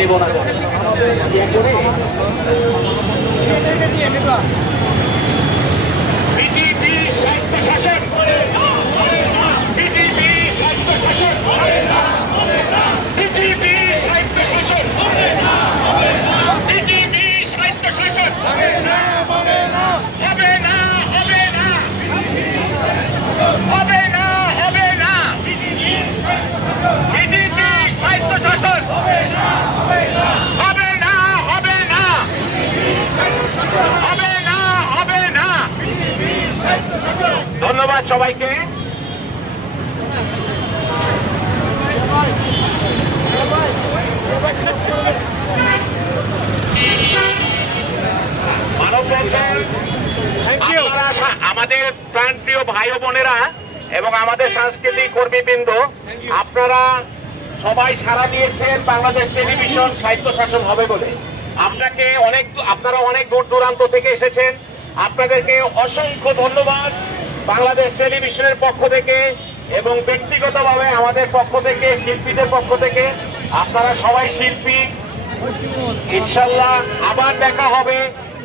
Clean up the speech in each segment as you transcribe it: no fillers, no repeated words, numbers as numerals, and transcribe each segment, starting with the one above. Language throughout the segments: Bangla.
নেব না। বিজেপি স্বায়ত্তশাসন, বিজেপি স্বায়ত্তশাসন, বিজেপি স্বায়ত্তশাসন, বিজেপি স্বায়ত্তশাসন হবে না, হবে না, হবে না, হবে না, হবে না, হবে না, বিজেপি স্বায়ত্তশাসন হবে না, হবে না, হবে না, হবে না, হবে না, হবে না। ধন্যবাদ সবাইকে। আমাদের প্রাণপ্রিয় ভাই ও বোনেরা এবং আমাদের সাংস্কৃতিক কর্মীবৃন্দ, আপনারা সবাই সাড়া দিয়েছেন বাংলাদেশ টেলিভিশন স্বায়ত্তশাসন হবে বলে। আপনারা অনেক দূর দূরান্ত থেকে এসেছেন, আপনাদেরকে অসংখ্য ধন্যবাদ বাংলাদেশ টেলিভিশনের পক্ষ থেকে এবং ব্যক্তিগতভাবে আমাদের পক্ষ থেকে, শিল্পীদের পক্ষ থেকে। আপনারা সবাই শিল্পী, ইনশাল্লাহ আবার দেখা হবে।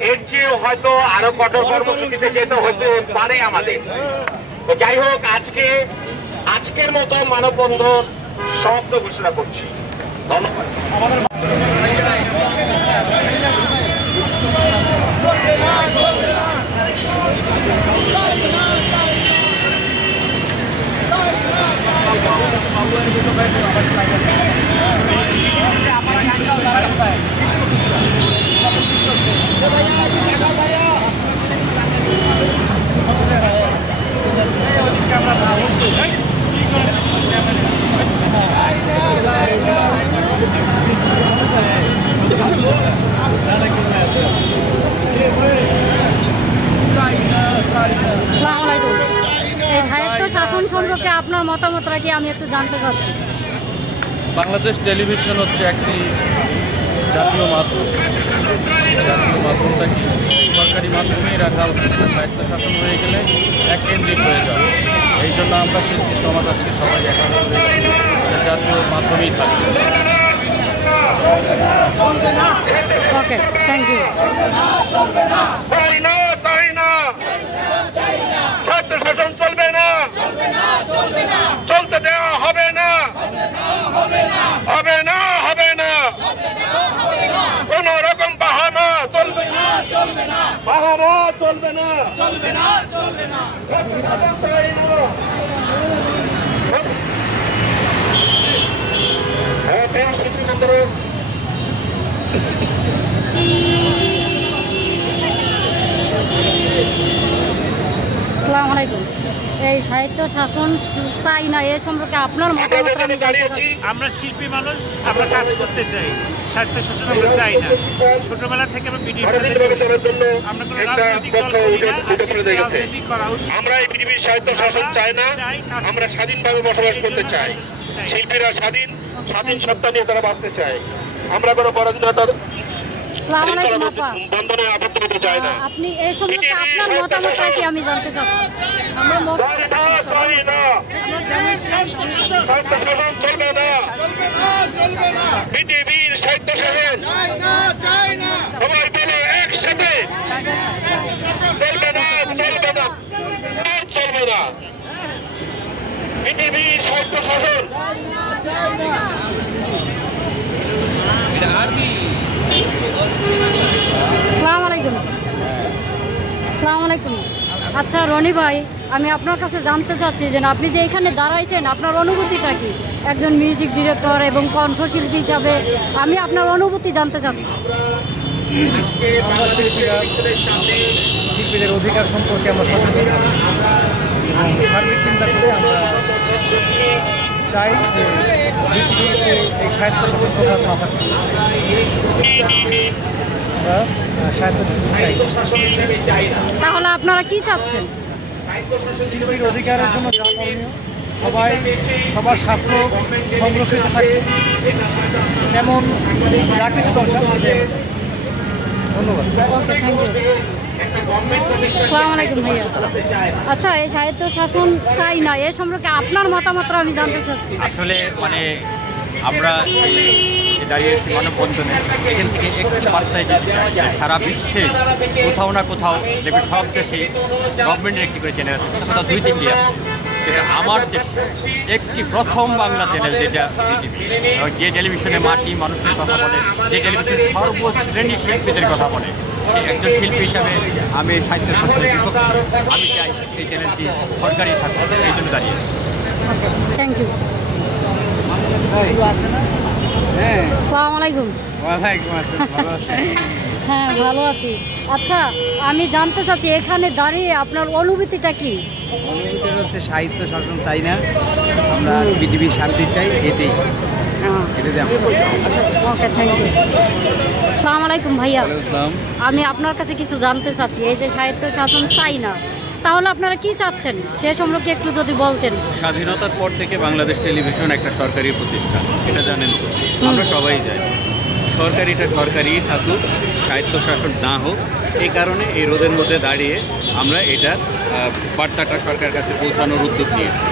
এর চেয়েও হয়তো আরো কঠোর কর্মসূচিতে যেতে হতে পারে আমাদের। যাই হোক, আজকের মতো মানববন্ধন সমাপ্ত ঘোষণা করছি। ধন্যবাদ। এই স্বায়ত্তশাসন সম্পর্কে আপনার মতামতটা কি আমি একটু জানতে চাচ্ছি। বাংলাদেশ টেলিভিশন হচ্ছে একটি জাতীয় মাধ্যম। জাতীয় মাধ্যমটা কি সরকারি মাধ্যমেই রাখা উচিত, স্বায়ত্তশাসন হয়ে গেলে এককেন্দ্রিক হয়ে যাবে। এই জন্য আমরা শিল্পী সমাজ আজকে সবাই একত্র হয়েছি, জাতীয় মাধ্যমেই থাকবে। ওকে, থ্যাংক ইউ। স্বায়ত্তশাসন চলবে না, চলতে দেওয়া হবে না, হবে না, হবে না, কোন রকম বাহানা চলবে না, বাহানা চলবে না, চলবে না, চলবে না। আসসালামু আলাইকুম। এই স্বায়ত্তশাসন চাই না, এ সম্পর্কে আপনার মতামত আমি জানতে চাই। আমরা শিল্পী মানুষ, আমরা কাজ করতে চাই, স্বায়ত্তশাসন আমরা চাই না। ছোটবেলা থেকে আমরা আমরা কোনো রাজনৈতিক দল করি না, রাজনীতি করা উচিত। আমরা এই পৃথিবীর স্বায়ত্তশাসন চাই না, আমরা স্বাধীনভাবে বসবাস করতে চাই। শিল্পীরা স্বাধীন সত্তা নিয়ে তারা বাঁচতে চায়। আমরা কোনো পরাধীনতার বন্ধনে আবদ্ধ হতে চাই না। আপনি এই সম্পর্কে আপনার মতামতটা কি আমি জানতে চাচ্ছি। স্বায়ত্তশাসন চলবে না, পৃথিবীর স্বায়ত্তশাসন সবাই বলে একসাথে চলবে না, চলবে না, চলবে না, পৃথিবীর স্বায়ত্তশাসন। আসসালামু আলাইকুম। আচ্ছা রনি ভাই, আমি আপনার কাছে জানতে চাচ্ছি যে আপনি যে এখানে দাঁড়াইছেন, আপনার অনুভূতিটা কি? একজন মিউজিক ডিরেক্টর এবং কণ্ঠশিল্পী হিসাবে আমি আপনার অনুভূতি জানতে চাচ্ছি। শিল্পীদের অধিকার সম্পর্কে আমরা সচেতন থাকি এবং সার্বিক চিন্তা করে আমরা চাই যে পৃথিবীতে এই স্বায়ত্তশাসন কথা না থাকে, তাহলে আপনারা কি চাচ্ছেন? শিল্পীর অধিকারের জন্য যা করণীয় সবার স্বার্থ সংরক্ষিত থাকে, তেমন যা কিছু দরকার। ধন্যবাদ। Thank you. আসসালামু আলাইকুম ভাইয়া। আচ্ছা, এই স্বায়ত্তশাসন চাই না, এ সম্পর্কে আপনার মতামতটা আমি জানতে চাচ্ছি। আসলে আমরা দাঁড়িয়েছি মানববন্ধনে, এখান থেকে একটি বার্তায় দিতে চাই যে সারা বিশ্বে কোথাও না কোথাও দেখবে সব দেশেই গভর্নমেন্টের একটি করে চ্যানেল আছে, সেটা 2-3টি আছে। সেটা আমার দেশে একটি প্রথম বাংলা চ্যানেল যেটা বিটিভি, যে টেলিভিশনে মাটি মানুষের কথা বলে, যে টেলিভিশন সর্বশ্রেণীর শিল্পীদের কথা বলে, সে একজন শিল্পী হিসাবে আমি সাহিত্য সংস্কৃতির বিপক্ষে, আমি চাই এই চ্যানেলটি সরকারি থাকবে, এই জন্য দাঁড়িয়ে। Thank you. আসসালামু আলাইকুম। হ্যাঁ, ভালো আছি। আচ্ছা, আমি জানতে চাচ্ছি এখানে দাঁড়িয়ে আপনার অনুভূতিটা কি? অনুভূতি হচ্ছে সাহিত্য শাসন চাই না, আমরা পৃথিবীর শান্তি চাই, এটাই। ওকে, থ্যাংক ইউ। আসসালামু আলাইকুম ভাইয়া, আমি আপনার কাছে কিছু জানতে চাচ্ছি। এই যে সাহিত্য শাসন চাই না, তাহলে আপনারা কি চাচ্ছেন সে সম্পর্কে একটু যদি বলতেন। স্বাধীনতার পর থেকে বাংলাদেশ টেলিভিশন একটা সরকারি প্রতিষ্ঠান, এটা জানেন তো, আমরা সবাই জানি। সরকারিটা সরকারিই থাকুক, সাহিত্য শাসন না হোক। এই কারণে এই রোদের মধ্যে দাঁড়িয়ে আমরা এটার বার্তাটা সরকারের কাছে পৌঁছানোর উদ্যোগ নিয়েছি।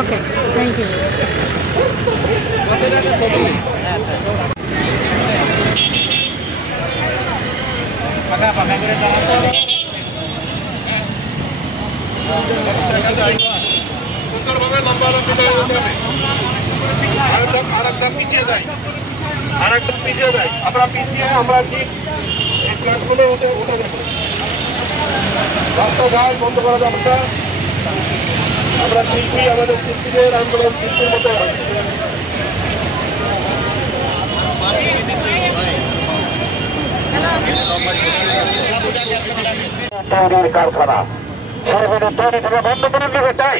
ওকে, থ্যাংক ইউ। সুন্দরভাবে লম্বা আরেকটা পিছিয়ে যায়, আমরা পিছিয়ে আমরা ঠিক এই ক্লাসগুলো উঠে যাবো। রাস্তা ঘাট বন্ধ করা যাবে না, আমরা শিল্পী, আমাদের শিল্পীদের আন্দোলন শিল্পীর মতো কারখানা তৈরি থেকে বন্ধ করে দেবে। চাই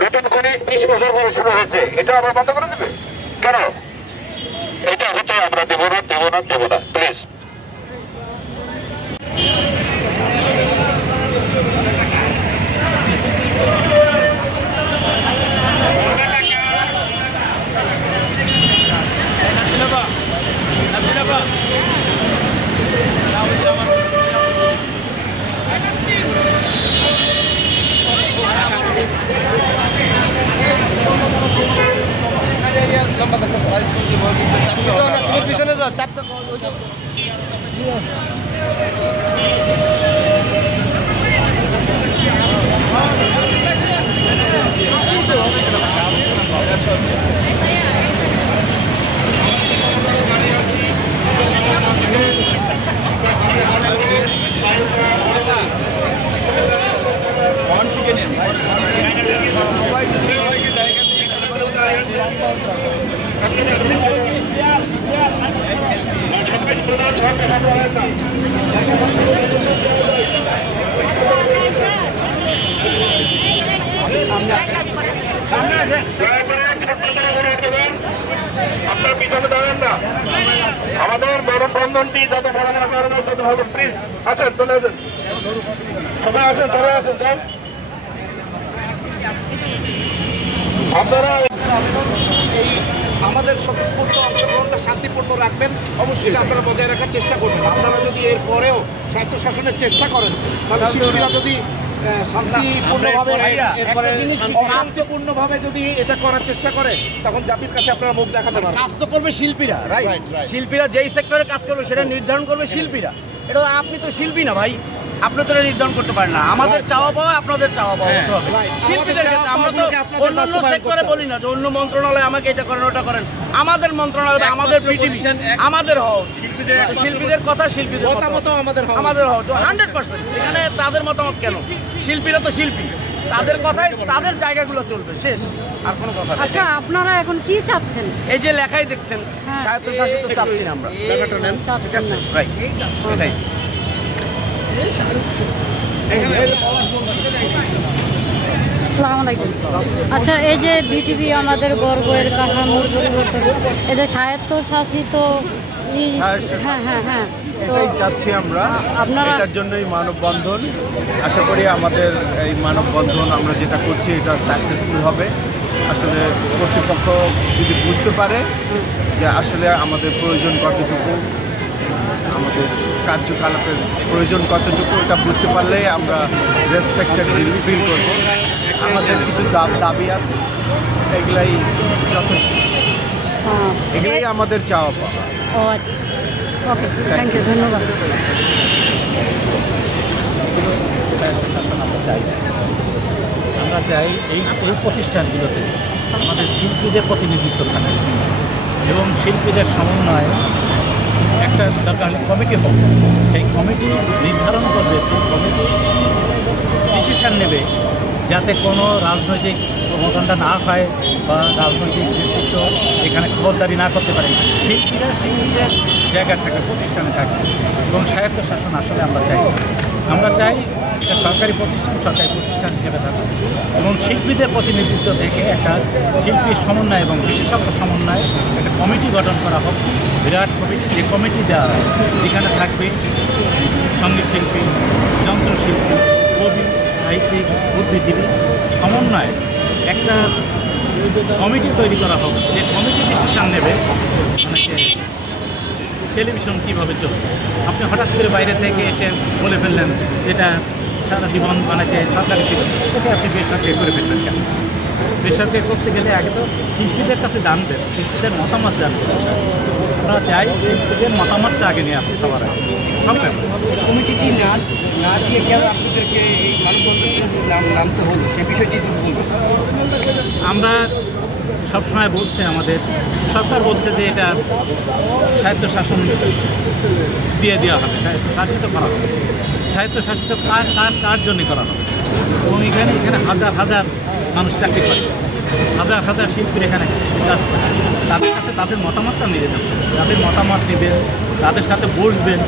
নতুন করে 30 বছর পরে শুরু হয়েছে, এটা আবার বন্ধ করে দেবে কেন? এটা হতে আমরা দেবো না প্লিজ। পিছনে যাও, চাপটা আপনার পিছনে দাঁড়ান না, আমাদের মানববন্ধনটি যত বড় তত হবে। প্লিজ আসেন, চলে আসেন, সবাই আসেন। আপনারা এই আমাদের স্বতঃস্ফূর্ত অংশগ্রহণটা শান্তিপূর্ণ রাখবেন, অবশ্যই আপনারা বজায় রাখার চেষ্টা করবেন। আপনারা যদি এর পরেও স্বায়ত্ত শাসনের চেষ্টা করেন, তাহলে শিল্পীরা যদি শান্তিপূর্ণভাবে যদি এটা করার চেষ্টা করে, তখন জাতির কাছে আপনারা মুখ দেখাতে পারবেন। কাজ তো করবে শিল্পীরা, রাইট? শিল্পীরা যেই সেক্টরে কাজ করবে সেটা নির্ধারণ করবে শিল্পীরা। এটা আপনি তো শিল্পী না ভাই, আপনি তো নির্ধারণ করতে পারেন না। আমাদের চাওয়া পাওয়া আপনাদের চাওয়া পাওয়া হতে হবে শিল্পীদের ক্ষেত্রে। আমরা তো অন্যান্য সেক্টরে বলি না যে অন্য মন্ত্রণালয় আমাকে এটা করেন ওটা করেন। আমাদের মন্ত্রণালয়, আমাদের পৃথিবী, আমাদের হওয়া উচিত। শিল্পীদের কথা, শিল্পীদের মতামত আমাদের হওয়া উচিত 100%। এখানে তাদের মতামত কেন? শিল্পীরা তো শিল্পী, তাদের কথাই তাদের জায়গাগুলো চলবে, শেষ। আর কোনো কথা নেই। আচ্ছা, আপনারা এখন কি চাচ্ছেন? এই যে লেখাই দেখছেন, স্বায়ত্তশাসিত চাচ্ছি না আমরা, লেখাটা নেন, ঠিক আছে? রাইট, এটাই। আসসালামু আলাইকুম। আচ্ছা, এই যে বিটিভি আমাদের গর্বের কাঠামোর পরিবর্তন, এই যে স্বায়ত্তশাসিত, হ্যাঁ, এটাই চাচ্ছি আমরা, এটার জন্যই মানববন্ধন। আশা করি আমাদের এই মানববন্ধন আমরা যেটা করছি এটা সাকসেসফুল হবে। আসলে কর্তৃপক্ষ যদি বুঝতে পারে যে আসলে আমাদের প্রয়োজন কতটুকু, আমাদের কার্যকলাপের প্রয়োজন কতটুকু, এটা বুঝতে পারলেই আমরা রেসপেক্টেড ফিল করব। আমাদের কিছু দাবি আছে, এগুলাই যথেষ্ট। এগুলোই আমাদের চাওয়া পাওয়া। ও আচ্ছা, ওকে, থ্যাংক ইউ, ধন্যবাদ। আমরা চাই এই প্রতিষ্ঠানগুলোতে আমাদের শিল্পীদের প্রতিনিধিত্ব থাকে এবং শিল্পীদের সমন্বয়ে একটা দরকার কমিটি হবে। সেই কমিটি নির্ধারণ করবে, সেই কমিটি ডিসিশন নেবে যাতে কোনো রাজনৈতিক কর্মকাণ্ড না হয় বা রাজনৈতিক নেতৃত্ব এখানে খবরদারি না করতে পারে। শিল্পীরা শিল্পীদের জায়গায় থাকে, প্রতিষ্ঠানে থাকে এবং স্বায়ত্তশাসন আসলে আমরা চাই একটা সরকারি প্রতিষ্ঠান হিসেবে থাকে এবং শিল্পীদের প্রতিনিধিত্ব থেকে একটা শিল্পীর সমন্বয় এবং বিশেষজ্ঞ সমন্বয়ে একটা কমিটি গঠন করা হোক, বিরাট কমিটি। যে কমিটি দেওয়া হয় যেখানে থাকবে সঙ্গীত শিল্পী, যন্ত্রশিল্পী, কবি, সাহিত্যিক, বুদ্ধিজীবী সমন্বয়ে একটা কমিটি তৈরি করা হোক। যে কমিটি ডিসিশন নেবে অনেকে টেলিভিশন কীভাবে চলবে। আপনি হঠাৎ করে বাইরে থেকে এসে বলে ফেললেন যেটা সারা জীবন বানাচ্ছে সরকারি ছিল, এটা আপনি বেসরকারি করে ফেলবেন কেন? বেসরকারি করতে গেলে আগে তো শিল্পীদের কাছে জানবেন, শিল্পীদের মতামত জানবেন। আমরা চাই শিল্পীদের মতামতটা আগে নিয়ে আপনি সবার আগে সব কমিটিটি না দিয়ে কেন আপনাদেরকে এই মানববন্ধনে নামতে হলো সে বিষয়টি বলবেন। আমরা সবসময় বলছে, আমাদের সরকার বলছে যে এটা স্বায়ত্তশাসন দিয়ে দেওয়া হবে, স্বায়ত্তশাসিত করা হবে। স্বায়ত্তশাসিত কার জন্য করা হবে? এবং এখানে হাজার হাজার মানুষ চাকরি করে, হাজার হাজার শিল্পীর এখানে কাজ করে। তাদের কাছে তাদের মতামতটা নিয়ে যেতে হবে। তাদের মতামত নেবেন, তাদের সাথে বসবেন,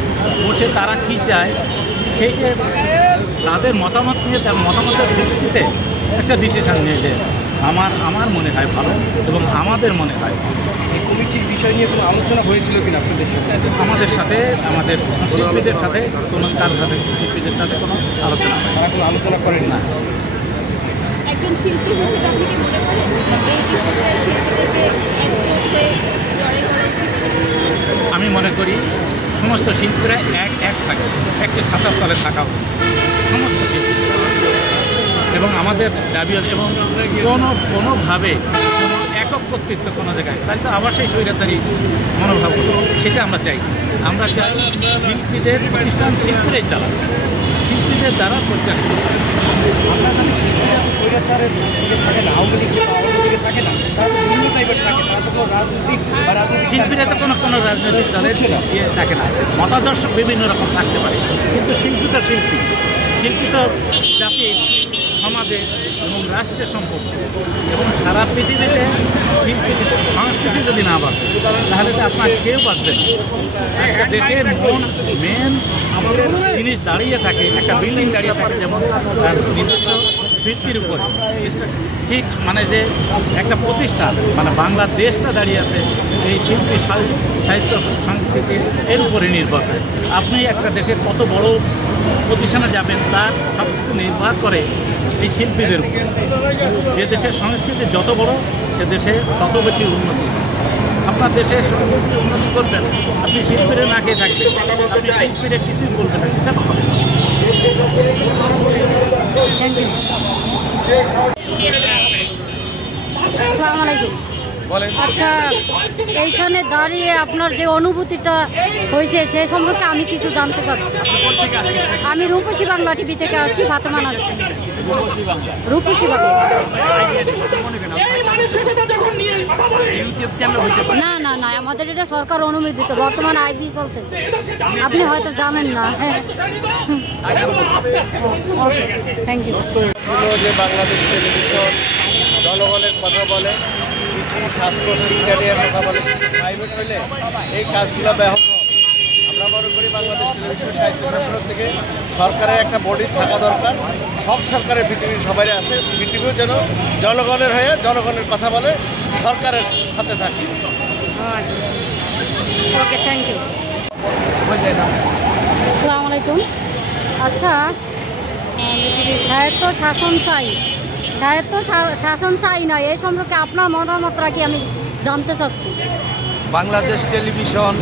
বসে তারা কী চায় সেইটা তাদের মতামত নিয়ে তার মতামতের ভিত্তিতে একটা ডিসিশন নিয়ে যায়। আমার মনে হয় ভালো এবং আমাদের মনে হয় এই কমিটির বিষয় নিয়ে কোনো আলোচনা হয়েছিল কিনা আপনাদের সাথে? আমাদের সাথে, আমাদের শিল্পীদের সাথে কোনো কার সাথে শিল্পীদের সাথে কোনো আলোচনা হয়, তারা কোনো আলোচনা করেন না। একজন শিল্পী হিসেবে আপনি কি মনে করেন এই বিষয়ে শিল্পীদেরকে একজোট হয়ে লড়াই করা উচিত? আমি মনে করি সমস্ত শিল্পীরা এক থাকে, একটি ছাতার তলে থাকা উচিত সমস্ত শিল্পী। এবং আমাদের দাবি আছে এবং কোনোভাবে কোনো একক কর্তৃত্ব কোনো জায়গায়, তাহলে তো আবার সেই স্বৈরাচারী মনোভাব হলো, সেটা আমরা চাই। আমরা চাই শিল্পীদের প্রতিষ্ঠান শিল্পীরাই চালাবে, শিল্পীদের দ্বারা পরিচালিত। আমরা জানি শিল্পীরা স্বৈরাচারের দিকে থাকে না, আওয়ামী লীগ দিকে থাকে না, তারা তো ভিন্ন টাইপের থাকে, তারা তো কোনো রাজনৈতিক শিল্পীরা তো কোনো রাজনৈতিক দলের ইয়ে থাকে না। মতাদর্শ বিভিন্ন রকম থাকতে পারে, কিন্তু শিল্পীটা শিল্পী তো জাতির, সমাজে এবং রাষ্ট্রের সম্পর্ক এবং সারা পৃথিবীতে শিল্পী সংস্কৃতি যদি না বাঁচে তাহলে তো আপনার কেউ বাঁচবে না। একটা দেশের মেন জিনিস দাঁড়িয়ে থাকে, একটা বিল্ডিং দাঁড়িয়ে থাকে যেমন তার নিজস্ব ভিত্তির উপরে, ঠিক মানে যে একটা প্রতিষ্ঠান মানে বাংলাদেশটা দাঁড়িয়ে আছে এই শিল্পী সাহিত্য সংস্কৃতি এর উপরে নির্ভর করে। আপনি একটা দেশের কত বড় প্রতিষ্ঠানে যাবেন তার সব কিছু নির্ভর করে এই শিল্পীদের উপর। যে দেশের সংস্কৃতি যত বড় সে দেশে তত বেশি উন্নতি। আপনার দেশের সংস্কৃতি উন্নতি করবেন, আপনি শিল্পীরা না খেয়ে থাকবেন, আপনি শিল্পীরা কিছুই বলবেন না, এটা তো হবে না। Thank you. আসসালামু আলাইকুম। আচ্ছা, এইখানে দাঁড়িয়ে আপনার যে অনুভূতিটা হয়েছে সেই সম্পর্কে আমি কিছু জানতে চাচ্ছি। আমি রূপসী বাংলা টিভি থেকে আসছি, ফাতেমা নাজ। রূপসী বাংলা। না না না, আমাদের এটা সরকার অনুমোদিত, বর্তমানে আইবি চলতেছে, আপনি হয়তো জানেন না। ওকে, থ্যাংক ইউ। যে বাংলাদেশ টেলিভিশন জনগণের কথা বলে, কৃষি, স্বাস্থ্য, শিক্ষা নিয়ে কথা বলে, প্রাইভেট হলে এই কাজগুলো ব্যাহত হবে। আমরা মনে করি বাংলাদেশ টেলিভিশন স্বায়ত্তশাসন থেকে সরকারের একটা বডি থাকা দরকার। সব সরকারের পৃথিবীর সবাই আছে, পৃথিবীও যেন জনগণের হয়ে জনগণের কথা বলে, সরকারের হাতে থাকে। আচ্ছা, ওকে, থ্যাংক ইউ। আসসালামু আলাইকুম। আচ্ছা, স্বায়ত্ত শাসন চাই না, এই সম্পর্কে আপনার মতামতটা কি আমি জানতে চাচ্ছি। বাংলাদেশ টেলিভিশন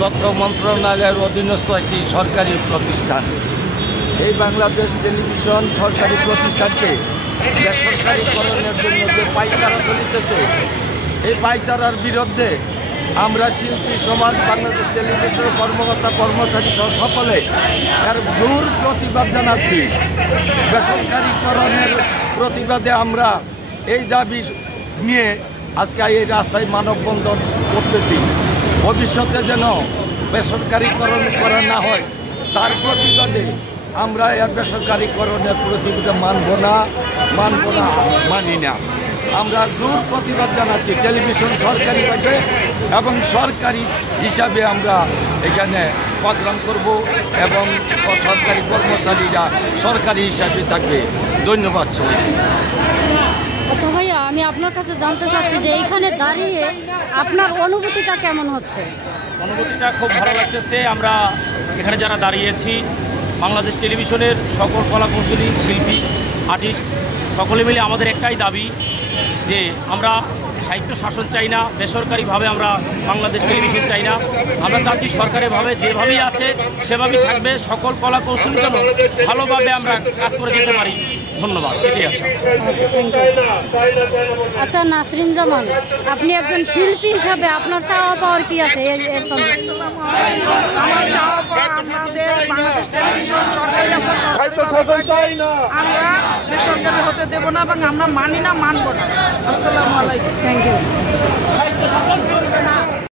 তথ্য মন্ত্রণালয়ের অধীনস্থ একটি সরকারি প্রতিষ্ঠান। এই বাংলাদেশ টেলিভিশন সরকারি প্রতিষ্ঠানকে বেসরকারীকরণের জন্য যে পাইকারা চলিতেছে এই পাইতারার বিরুদ্ধে আমরা শিল্পী সমাজ, বাংলাদেশ টেলিভিশনের কর্মকর্তা কর্মচারী সহ সকলে এর জোর প্রতিবাদ জানাচ্ছি। বেসরকারীকরণের প্রতিবাদে আমরা এই দাবি নিয়ে আজকে এই রাস্তায় মানববন্ধন করতেছি। ভবিষ্যতে যেন বেসরকারীকরণ করা না হয় তার প্রতিবাদে আমরা এর বেসরকারীকরণের প্রতিবাদে মানি না। আমরা জোর প্রতিবাদ জানাচ্ছি। টেলিভিশন সরকারিভাবে এবং সরকারি হিসাবে আমরা এখানে প্রোগ্রাম করব এবং সরকারি কর্মচারীরা সরকারি হিসাবে থাকবে। ধন্যবাদ সবাইকে। আচ্ছা ভাইয়া, আমি আপনার কাছে জানতে চাচ্ছি যে এইখানে দাঁড়িয়ে আপনার অনুভূতিটা কেমন হচ্ছে? অনুভূতিটা খুব ভালো লাগতেছে। আমরা এখানে যারা দাঁড়িয়েছি বাংলাদেশ টেলিভিশনের সকল কলাকৌশলী, শিল্পী, আর্টিস্ট সকলে মিলে আমাদের একটাই দাবি যে আমরা সাহিত্য শাসন চাই না, বেসরকারিভাবে আমরা বাংলাদেশ টেলিভিশন চাই না। আমরা চাচ্ছি সরকারিভাবে যেভাবেই আছে সেভাবেই থাকবে। সকল কলাকৌশলী যেন ভালোভাবে আমরা কাজ করে যেতে পারি। ধন্যবাদ। এটাই আশা। আচ্ছা নাসরিন জামান, আপনি একজন শিল্পী হিসাবে আপনার চাওয়া পাওয়ার কি আছে এর সঙ্গে? আমার চাওয়া পাওয়া আমাদের বাংলাদেশ টেলিভিশন সরকারি আমরা বেসরকারি হতে দেব না এবং আমরা মানি না, মানব না। আসসালামু আলাইকুম। Thank you.